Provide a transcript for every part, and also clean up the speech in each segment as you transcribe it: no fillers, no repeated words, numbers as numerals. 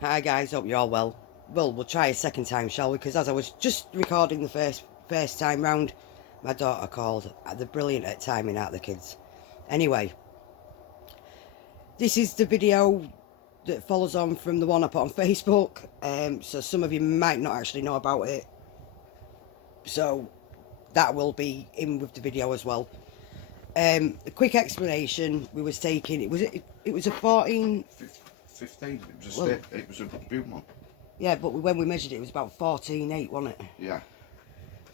Hi guys, hope you're all well. Well, we'll try a second time, shall we? Because as I was just recording the first time round, my daughter called. They're brilliant at timing out the kids. Anyway, this is the video that follows on from the one I put on Facebook. So some of you might not actually know about it. So that will be in with the video as well. A quick explanation. We was taking it was a 14. 15. It was a big one. Yeah, but when we measured it, it was about 14.8, wasn't it? Yeah.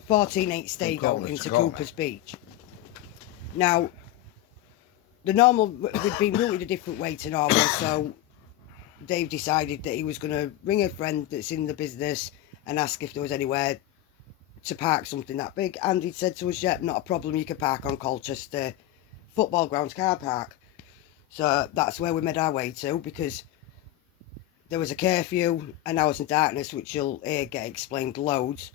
14.8 Staygo into Cooper's Beach. Now, the normal, we'd been routed a different way to normal, so Dave decided that he was going to ring a friend that's in the business and ask if there was anywhere to park something that big. And he said to us, yeah, not a problem, you can park on Colchester football grounds car park. So that's where we made our way to, because there was a curfew and hours in darkness, which you'll hear get explained loads.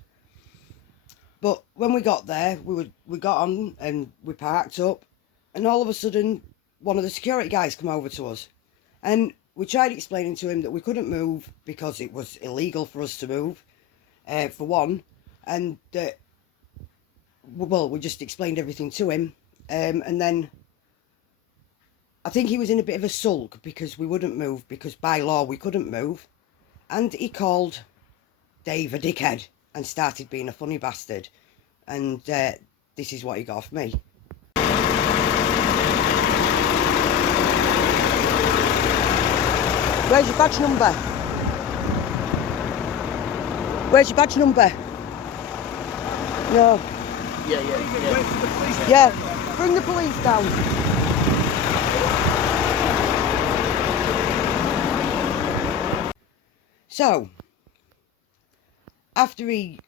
But when we got there, we got on and we parked up, and all of a sudden, one of the security guys come over to us, and we tried explaining to him that we couldn't move because it was illegal for us to move, for one, and well, we just explained everything to him, and then I think he was in a bit of a sulk because we wouldn't move, because by law we couldn't move. And he called Dave a dickhead and started being a funny bastard. And this is what he got off me. Where's your badge number? Where's your badge number? No. Yeah. Bring the police down. So, after he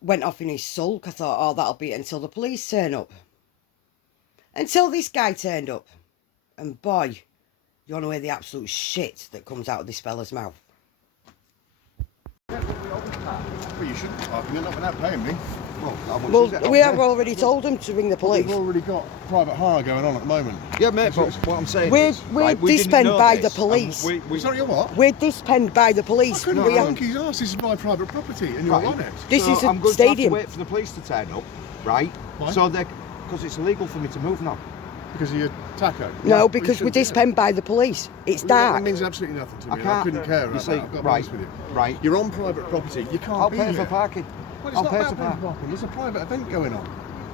went off in his sulk, I thought, oh, that'll be it until the police turn up. Until this guy turned up. And boy, you want to hear the absolute shit that comes out of this fella's mouth. Well, you shouldn't be parking it, not without paying me. Well, how much is it? We have already told him to ring the police. We've already got private hire going on at the moment. Yeah, mate, but what I'm saying We're is... Right, we dispenned by the police. Sorry, you're what? We're dispenned by the police. I couldn't be monkey's arse. This is my private property, and you're on it. This is I'm a going to have to stadium. wait for the police to turn up, right? Why? So they... Because it's illegal for me to move now. Because of your taco? No, because we're dispenned by the police. It's dark. That means absolutely nothing to me. I I couldn't care about that. I've got to be honest with you. Right. You're on private property. You can't I'll be pay here. for parking. Well, it's I'll not pay about for paying parking. There's a private event going on.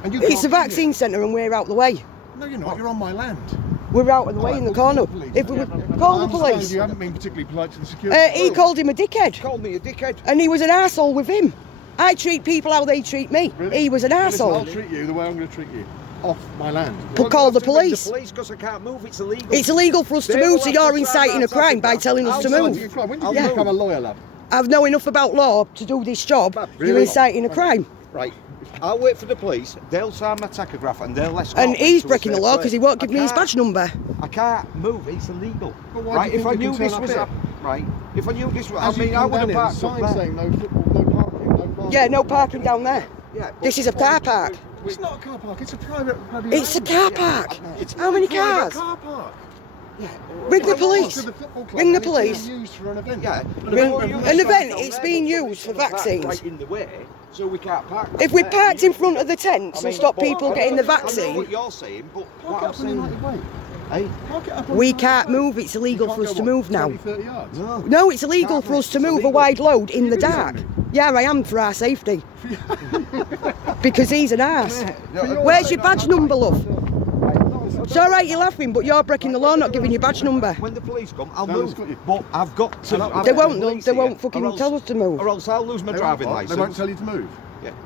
And you It's can't a be here. vaccine centre and we're out the way. No, you're not. You're on my land. We're out of the way in the corner. If we would call the police. You haven't been particularly polite to the security. He called him a dickhead. Called me a dickhead. And he was an arsehole with him. I treat people how they treat me. Really? He was an Listen, I'll arsehole. treat you the way I'm going to treat you. Off my land. But call the police. The police, because I can't move. It's illegal. It's illegal for us to They move, will so have you're to inciting sign a that crime by document. telling us to I'll move. sign When did you become a lawyer, lad? I know enough about law to do this job. Really? You're inciting a crime. Right. I'll wait for the police. They'll sign my tachograph and they'll escort And me he's to a breaking the safe law because he place. won't give me his badge number. I can't move. It's illegal. But why Right? do you If I think you knew can this turn was up right. If I knew this was, As I mean, you I come would have down parked here, up sign there. saying no football, no parking, no parking. Yeah, no parking down there. Yeah, but This is a car park. It's not a car park. It's a private. It's a car park. It's How many private cars? Car park. Ring the To police. the football club, Ring the and it's police. being used for an event. Yeah, An event, it's being used for vaccines. Right in the way, so we can't park. If we there. parked in front of the tents and stopped but people I getting the know what vaccine, you're saying, but Park what it I'm up on United saying, Way. hey, Park it up on we United can't Way. move. It's illegal You for can't us go, to what, move now. 20, 30 yards. no. No, it's illegal for us to move a wide load in the You're dark. kidding Yeah, I am, for our safety. Because he's an arse. No, Where's your badge number, love? It's all right, you're laughing, but you're breaking the law not giving your badge number. When the police come, I'll No, move. it's got you. But I've got to. I've They got won't, the police they here, won't fucking or else- tell us to move. Or else I'll lose my They driving won't, license. They won't tell you to move.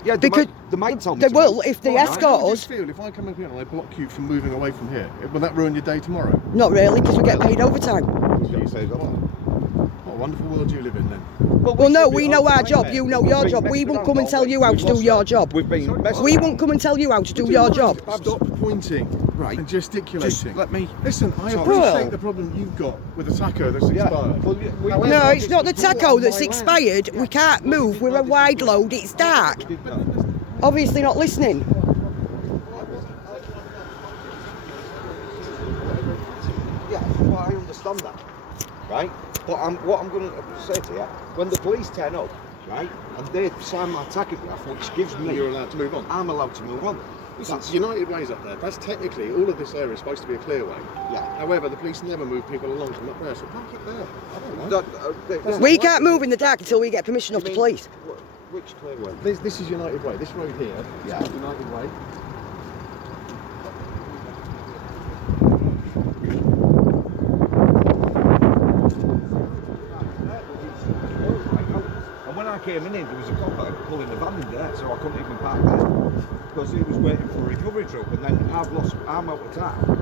Yeah, Because they might tell me They to will move. if they How escort would you us. feel if I come up here and I block you from moving away from here? Will that ruin your day tomorrow? Not really, because we get paid overtime. What a wonderful world you live in then. Well, no, we know our job, you know your job. We won't come and tell you how to do your job. We've been messing We won't come and tell you how to do your job. Stop pointing and gesticulating. Just let me. Listen, I Sorry. appreciate the problem you've got with the taco that's expired. Well, However, No, it's not the it's all taco on that's my land. expired. We can't move. We're a wide load. It's dark. Obviously not listening. Yeah, well, I understand that. right? But what I'm going to say to you, when the police turn up, right, and they sign my tachograph, which gives me... You're allowed to move on. I'm allowed to move on. Listen, it's United Way's up there. That's technically, all of this area is supposed to be a clear way. Yeah. However, the police never move people along from up there, so park it there. I don't know. We can't move in the dark until we get permission off the police. Which clear way? This is United Way. This road here is called United Way. And when I came in, there was a cop pulling the van in there, so I couldn't even park there because he was waiting for a recovery truck. And then I'm out of town.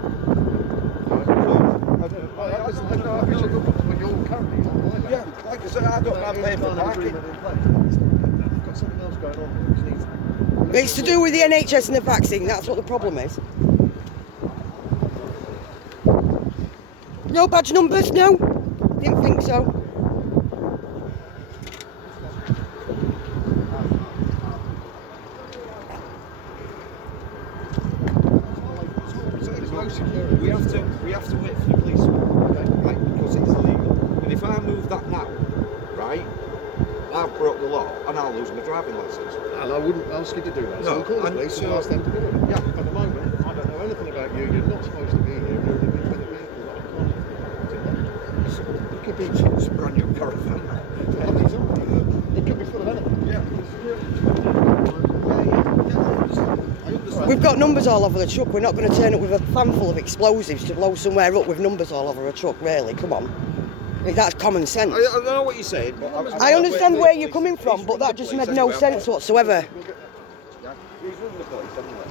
Yeah, like I said, I don't have paying for parking. I've got something else going on. It's to do with the NHS and the vaccine, that's what the problem is. No badge numbers, no? Didn't think so. We have to wait for the police, right? Because it's illegal. And if I move that now, right, I've broke the law and I'll lose my driving licence. And I wouldn't ask you to do that. So No, I'll call the and police and so- ask them to do it. Yeah. At the moment, I don't know anything about you. You're not supposed to be here. You're in a vehicle that I can't. It could be it's a brand new caravan. It could be full of anything. Yeah. We've got numbers all over the truck. We're not going to turn up with a fan full of explosives to blow somewhere up with numbers all over a truck, really. Come on. That's common sense. I know what you're saying, but I understand where you're coming from, but that just made no sense whatsoever. Yeah, he's running the police anyway.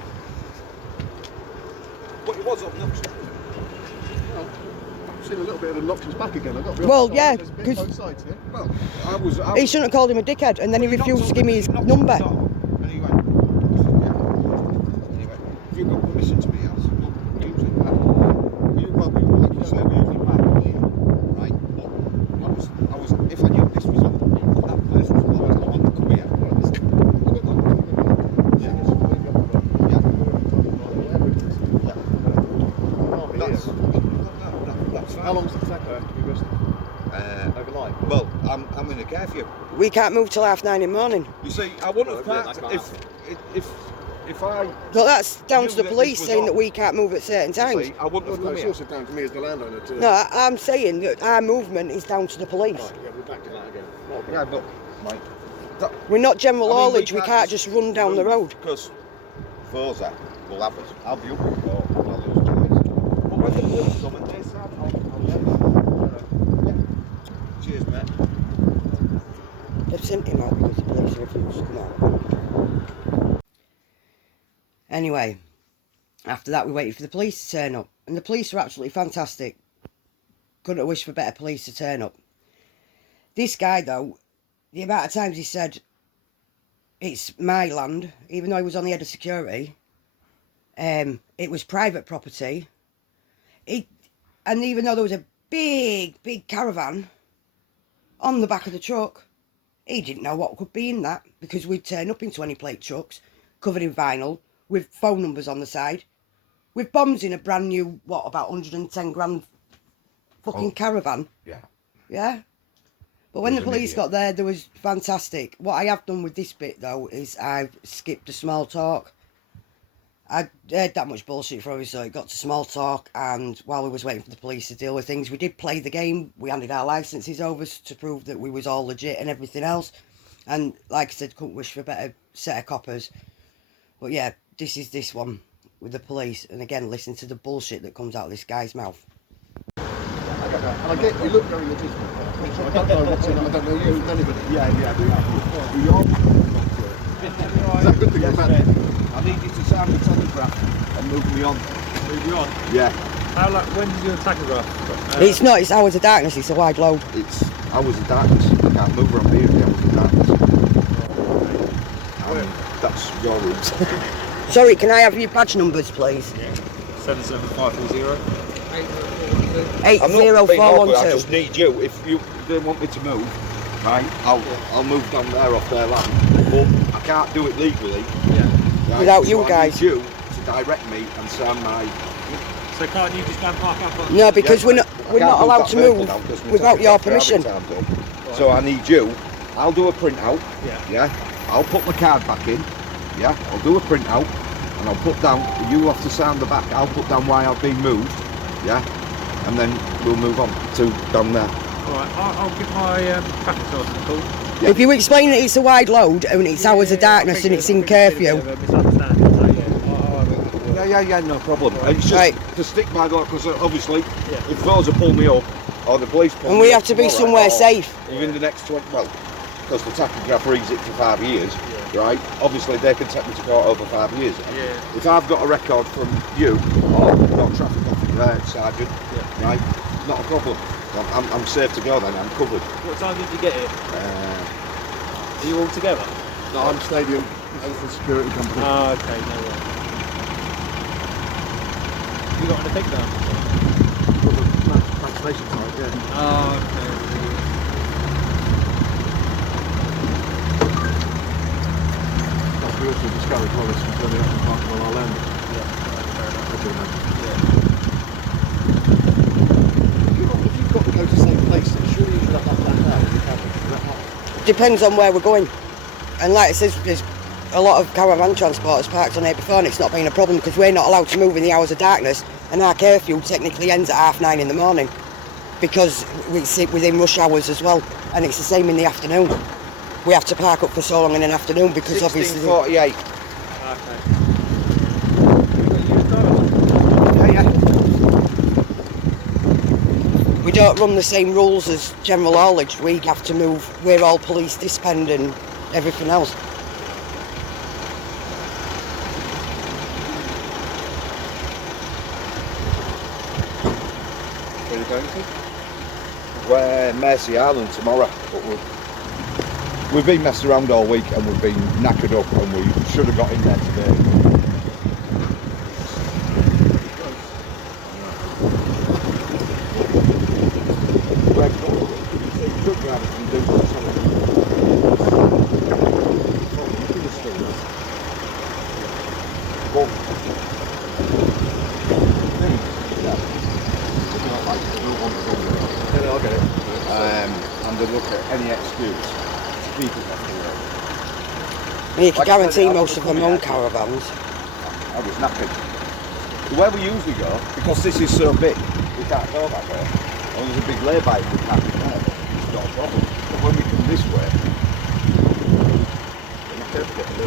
But it was obnoxious. I've seen a little bit of obnoxious back again. I've got to be Well, honest. yeah, There's a bit 'cause- both sides here. Well, He shouldn't have called him a dickhead, and then he refused to give me his number. And he went, yeah. Anyway, if you've got permission to be else, we'll use it back. You well, like you say, we use it back, right? But I was, if I knew this was that place was blocked, I wanted to come here. That's How long does the taco have to be rested? Overnight? Well, I'm in a curfew. We can't move till 9:30 in the morning. You see, I wouldn't have Yeah, parked I can't. if I. No, that's down to knew the that this police was saying on. that we can't move at certain times. See, I wouldn't Well, have no, come it's here. also down to me as the landowner to... No, I'm saying that our movement is down to the police. Right, yeah, we're back to that again. Not a Yeah, problem. but like, We're not general I mean, haulage, we can't just run down the road. Because Forza will have us. I'll be up with four and I'll lose choice. But when the police come and they start, yeah. Cheers, mate. They've sent him out because the police refused to come out. Anyway, after that we waited for the police to turn up. And the police were absolutely fantastic. Couldn't have wished for better police to turn up. This guy, though, the amount of times he said, it's my land, even though he was on the head of security, it was private property. And even though there was a big caravan on the back of the truck, he didn't know what could be in that, because we'd turn up in 20-plate trucks, covered in vinyl, with phone numbers on the side, with bombs in a brand new, about 110 grand fucking caravan. Yeah. Yeah? But when the He's an police idiot. got there, there was fantastic. What I have done with this bit, though, is I've skipped the small talk. I heard that much bullshit from him, so it got to small talk, and while we was waiting for the police to deal with things, we did play the game. We handed our licences over to prove that we was all legit and everything else. And like I said, couldn't wish for a better set of coppers. But yeah, this is this one with the police. And again, listen to the bullshit that comes out of this guy's mouth. And I get, you look very legitimate. I don't know what's in it, I don't know you, anybody. Yeah, we all. Is that a good thing or bad thing? I need you to sign the telegraph and move me on. Move you on. Yeah. How long? When did your tachograph? It's not, it's hours of darkness, it's a wide load. It's hours of darkness. I can't move around here in the hours of darkness. That's your rules. Sorry, can I have your badge numbers, please? 77540. 80412. I just need you. If you don't want me to move, right, I'll move down there off their land. But I can't do it legally. Yeah. Right? Without so you I guys. need you to direct me and sign my So can't you just go and park up on... No, because Yeah, we're I can't not allowed that to vehicle move now because my without your tachograph driving permission. time's up. So I need you. I'll do a printout. Yeah. I'll put my card back in. Yeah. I'll do a printout, and I'll put down. You have to sign the back. I'll put down why I've been moved. Yeah. And then we'll move on to down there. Alright, I'll give my traffic sergeant a call. Yeah. If you explain that it's a wide load and it's hours of darkness and it's in curfew. Yeah, no problem. It's just Right. to stick by that because obviously, if those are pull me up or the police pull me And we up have to be tomorrow, somewhere or safe. Within the next 20, well, because the tachograph reads it for 5 years, right? Obviously, they can take me to court over 5 years. Yeah. If I've got a record from you or your traffic officer, sergeant, right? Not a problem. I'm safe to go then. I'm covered. What time did you get here? Are you all together? No, I'm Stadium. That's the security company. Oh, okay, no worries. You got anything down? Got the vaccination side, yeah. Oh, okay. That's we also discovered well, this was really up in parking on our land. Yeah, fair enough. I do know. Yeah. If you've got to go to the same place, then surely you should have that planned out. You haven't. Depends on where we're going. And like I said, there's a lot of caravan transporters parked on here before and it's not been a problem because we're not allowed to move in the hours of darkness and our curfew technically ends at 9:30 in the morning because we sit within rush hours as well, and it's the same in the afternoon. We have to park up for so long in an afternoon because obviously... 16:48. Okay. Yeah. We don't run the same rules as general haulage. We have to move, we're all police dispend and everything else. Where are you going to? We're Mercy Island tomorrow, but we've been messed around all week and we've been knackered up and we should have got in there today. And they look at any excuse to keep us off the road. And you can Like I guarantee said, I most of was them coming own out. caravans. I was knackered. Where we usually go, because this is so big, we can't go that way. And there's a big lay-by we can't go there. It's not a problem. But when we come this way, we're not able to get the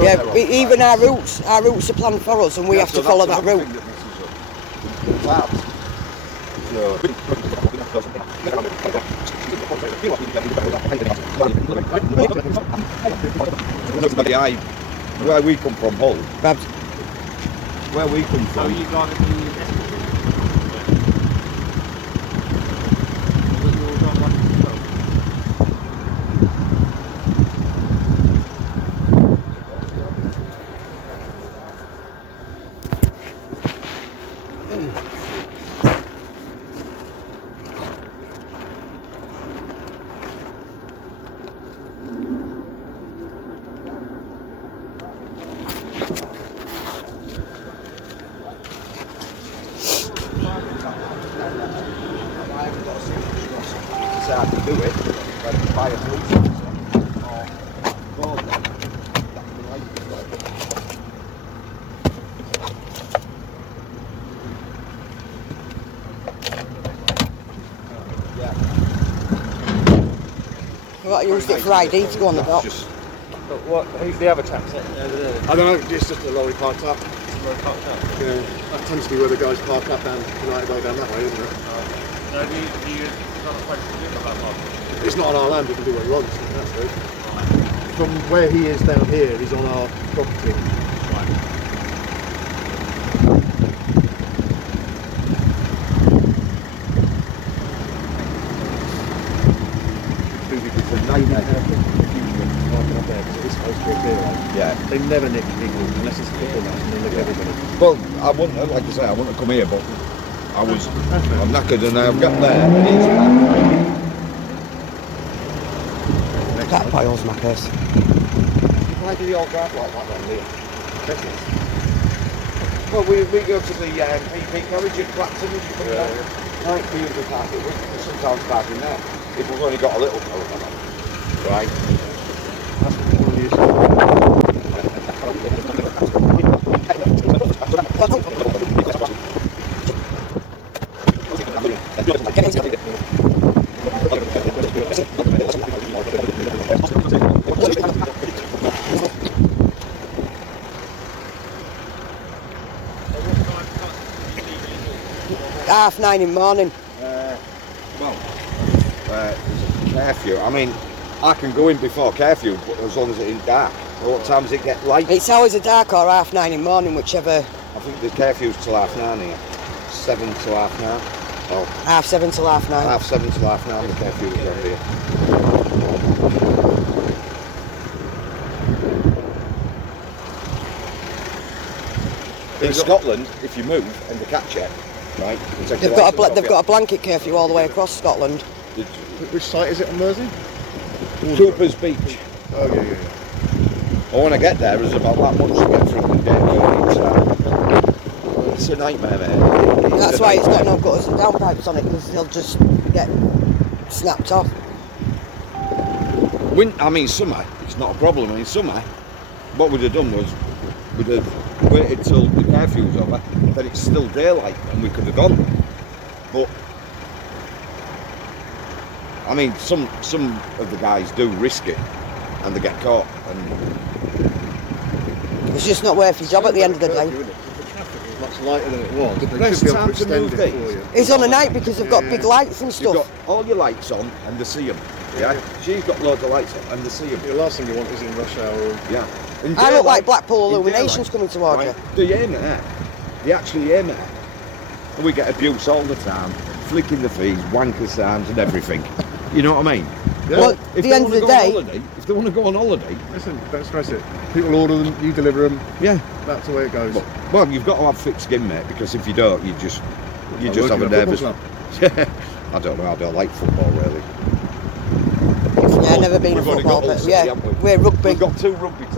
Yeah, even our routes are planned for us and we have to follow that route. Where we come from, Hull. Babs, Where we come So from. you got the... Say I can do it, but I can buy a police officer or call them. That's the right way. Yeah. we've got to use it for ID to go on the box. Just But what, who's the other chap sitting over there? I don't know, it's just a lorry parked up. Where it parked up? Yeah, that tends to be where the guys park up down United Way down that way, isn't it? No, you got a place to do about that. It's not on our land, he can do what he wants, that's good. From where he is down here, he's on our property. it's a nightmare. It's supposed to be a clear line. Yeah. They never nick people unless it's a football match and they nick everybody. Well, I wouldn't, like I say, I wouldn't have come here, but I'm knackered and I've got there and it's back. That boils my piss. Why do they all drive like that then, Liam? Business. Well, we go to the PP garage at Clapton, as you come down. Right, we usually park it. We sometimes park in there. If we've only got a little caravan on. Right. That's one of the Half 9 in the morning. Curfew. I mean, I can go in before curfew, but as long as it ain't dark. What time does it get light? It's always a dark or half 9 in the morning, whichever. I think the curfew's till 9:30 here. 7 till 9:30. Oh, 7:30 till 9:30. 7 till 9:30 the curfew is around here. In Scotland, if you move and they catch you, right? They've got a blanket curfew all the way across Scotland. Which site is it on Mersey? Cooper's Beach. Oh, yeah. I want to get there, there's about that much to get through the day. It's a nightmare, mate. That's why it's got no gutters and downpipes on it, because they'll just get snapped off. Summer, it's not a problem. In summer, what we'd have done was we'd have waited till the curfew was over, then it's still daylight and we could have gone. But I mean, some of the guys do risk it and they get caught. And it's just not worth your job at the end of the day. The traffic is much lighter than it was. The They best should be able time to extend move it these. for you. It's on the night because they've got big lights and you've stuff. got all your lights on and they see them. Yeah, she's got loads of lights on and they see them. The last thing you want is in rush hour. Yeah. I look like Blackpool Illuminations coming towards you. They aim at her. They actually aim at her. And we get abuse all the time, flicking the fees, wanker signs and everything. You know what I mean? Yeah. Well, If the end of the day, if they want to go on holiday, Listen, don't stress it. People order them, you deliver them. yeah. That's the way it goes. Well, you've got to have thick skin, mate, because if you don't, you just I have work a in football nervous. club. I don't know. I don't like football really. yeah, never been a We've only football, got Hull but City, yeah, haven't we? we're rugby. We've got 2 rugby teams,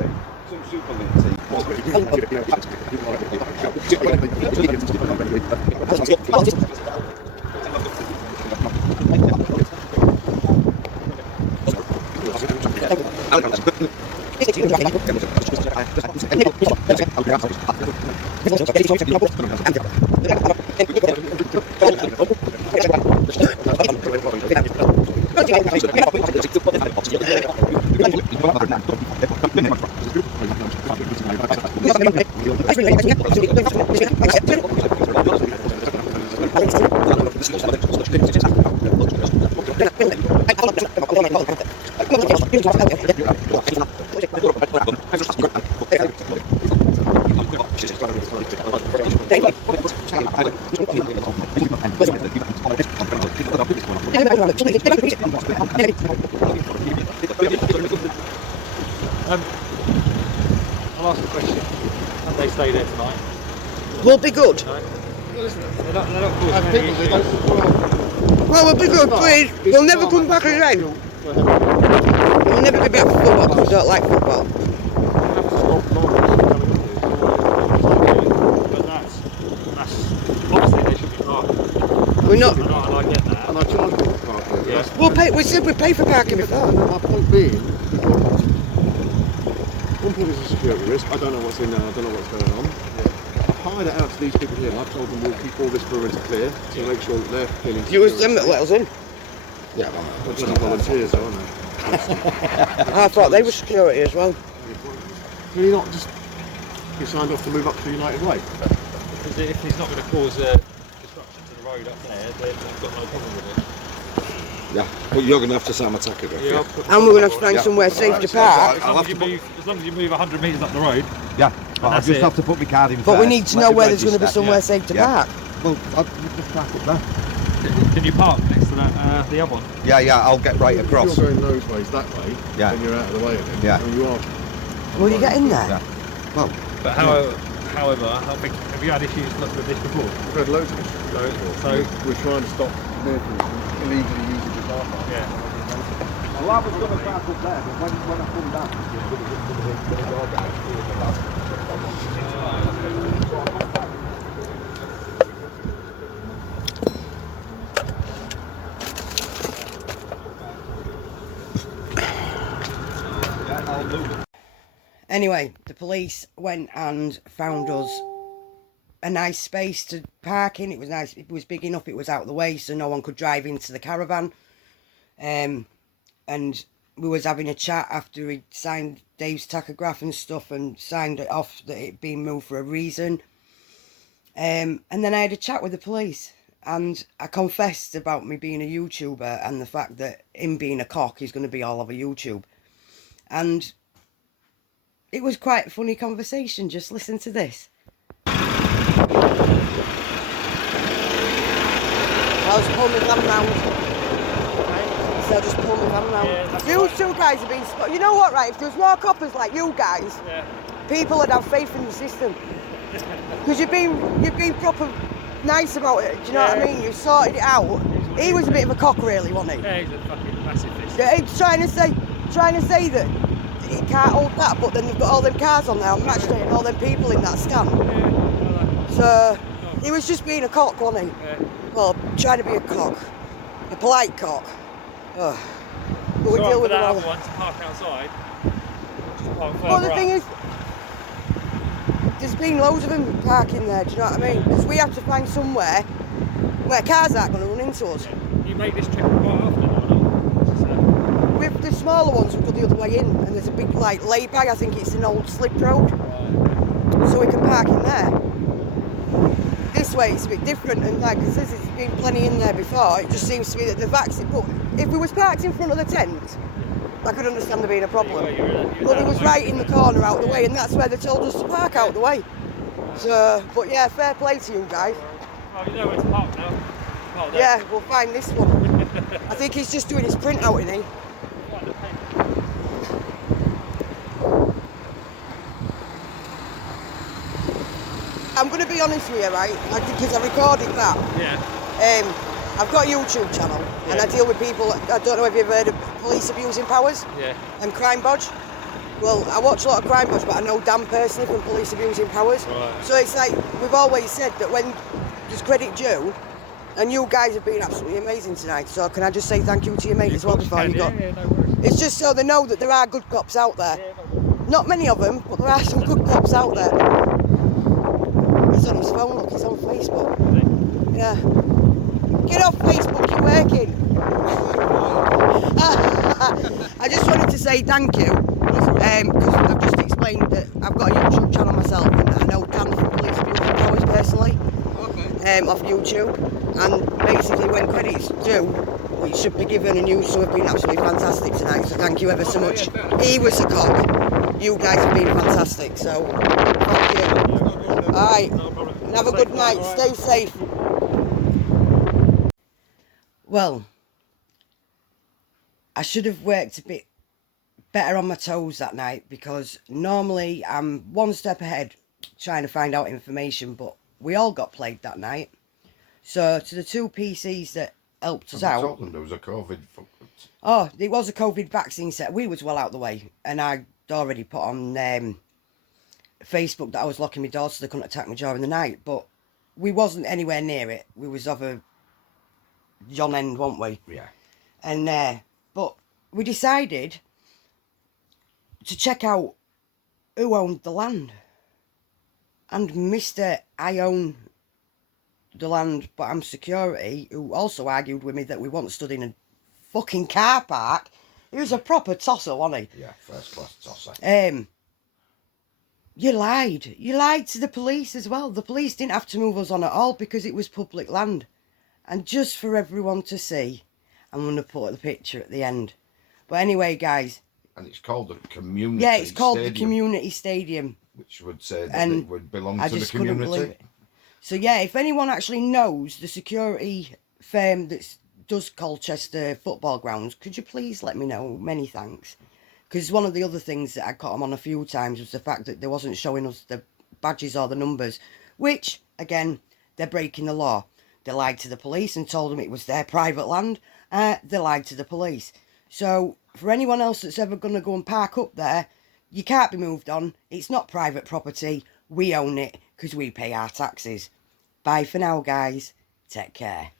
2 Super League teams. I'll ask a question. Have they stay there tonight? We'll be good. No? They're not causing And any people, they issues. don't. Well, we'll be good, please. We'll never come back again. We'll never be back for football because we don't like football. But that's obviously they should be parked. We're not. And I get that. And I charge people for parking. Yeah. We'll pay. We said we pay for parking before. My point being, one point is a security risk. I don't know what's in there. I don't know what's going on. I've hired it out to these people here. And I've told them we'll keep all this perimeter clear to make sure that they're feeling You was secure. them that let us in. Yeah, well, They're it's bloody not volunteers, aren't they? I thought they were security as well. Can you not just be signed off to move up to United Way? Because if it's not going to cause disruption to the road up there, then I've got no problem with it. Yeah, but you're going to have to sign a tachograph. Yeah, And we're going to have to find somewhere safe to park. As long as you move 100 metres up the road. Yeah, but I'll that's just it. have to put my card in But we first, need to let know it where there's going to be register, somewhere yeah. safe to Yeah. park. Well, I'll just park up there. Can you park next to that, the other one? Yeah, I'll get right across. If you're going those ways that way, Yeah. then you're out of the way of it. Yeah. And you are. Will you get in there? Yeah. Well, But however, I think, have you had issues with this before? We've had loads of issues. So We're trying to stop vehicles from illegally using the car park. yeah. Well, I was going to park up there, but when I come down, Anyway, the police went and found us a nice space to park in. It was nice. It was big enough. It was out of the way, so no one could drive into the caravan. And we was having a chat after he signed Dave's tachograph and stuff and signed it off that it'd been moved for a reason. And then I had a chat with the police and I confessed about me being a YouTuber and the fact that him being a cock is going to be all over YouTube. And it was quite a funny conversation. Just listen to this. I'll just pull my van round. So I'll just pull my van round. You two guys have been... You know what, right? If there was more coppers like you guys, people would have faith in the system. Because you've been proper nice about it, do you know what I mean? You sorted it out. He was a bit of a cock, really, wasn't he? Yeah, he's a fucking massive fish. Yeah, he's trying to say that he can't hold that, but then they've got all them cars on there on match day and all them people in that stand. So he was just being a cock, wasn't he? Yeah. Well, trying to be a cock, a polite cock. But we So deal with that it all. other one to park outside. Just park Well, the further thing up. is, there's been loads of them parking there. Do you know what I mean? Because we have to find somewhere where cars aren't going to run into us. You make this trip quite often, or not? Just, With the smaller ones, we go the other way in, and there's a big like lay-by. I think it's an old slip road, so we can park in there. This way it's a bit different, and like I says, there's been plenty in there before. It just seems to be that the vaccine. But if we was parked in front of the tent, I could understand there being a problem. But it was right in the corner out the way, and that's where they told us to park out the way. So, but yeah, fair play to you guys. Oh, you know where to park now. Park there. Yeah, we'll find this one. I think he's just doing his printout, isn't he? I'm going to be honest with you, right? Because I recorded that. Yeah. I've got a YouTube channel, and I deal with people. I don't know if you've heard of police abusing powers Yeah. and crime bodge. Well, I watch a lot of crime bodge, but I know Dan personally from police abusing powers. Right. So it's like we've always said that when there's credit due, and you guys have been absolutely amazing tonight. So can I just say thank you to your mate as well before you go? Yeah, no worries. It's just so they know that there are good cops out there. Yeah, no worries. Not many of them, but there are some good cops out there. He's on his phone, look, he's on Facebook. Yeah. Get off Facebook, you're working. I just wanted to say thank you, because I've just explained that I've got a YouTube channel myself, and I know Dan from Police Abusing Powers personally, off YouTube, and basically when credit's due, it should be given, and you two have been absolutely fantastic tonight, so thank you ever so much. He was a cock, you guys have been fantastic, so thank you. Alright, and have a good night, stay safe. Well, I should have worked a bit better on my toes that night, because normally I'm one step ahead trying to find out information, but we all got played that night. So to the two PCs that helped us out. I told them there was a COVID. Oh, it was a COVID vaccine set. We was well out the way, and I'd already put on Facebook that I was locking my door so they couldn't attack me during the night, but we wasn't anywhere near it. We was over John End, weren't we? Yeah. And but we decided to check out who owned the land. And Mr. I own the land, but I'm security, who also argued with me that we weren't stood in a fucking car park. He was a proper tosser, wasn't he? Yeah, first class tosser. You lied. You lied to the police as well. The police didn't have to move us on at all because it was public land. And just for everyone to see, I'm going to put the picture at the end. But anyway, guys. And it's called the community. Yeah, it's called stadium, the community stadium. which would say that And it would belong I to the just couldn't believe community. it. So yeah, if anyone actually knows the security firm that does Colchester football grounds, could you please let me know? Many thanks. Because one of the other things that I caught them on a few times was the fact that they wasn't showing us the badges or the numbers, which, again, they're breaking the law. They lied to the police and told them it was their private land. They lied to the police. So for anyone else that's ever going to go and park up there, you can't be moved on. It's not private property. We own it because we pay our taxes. Bye for now, guys. Take care.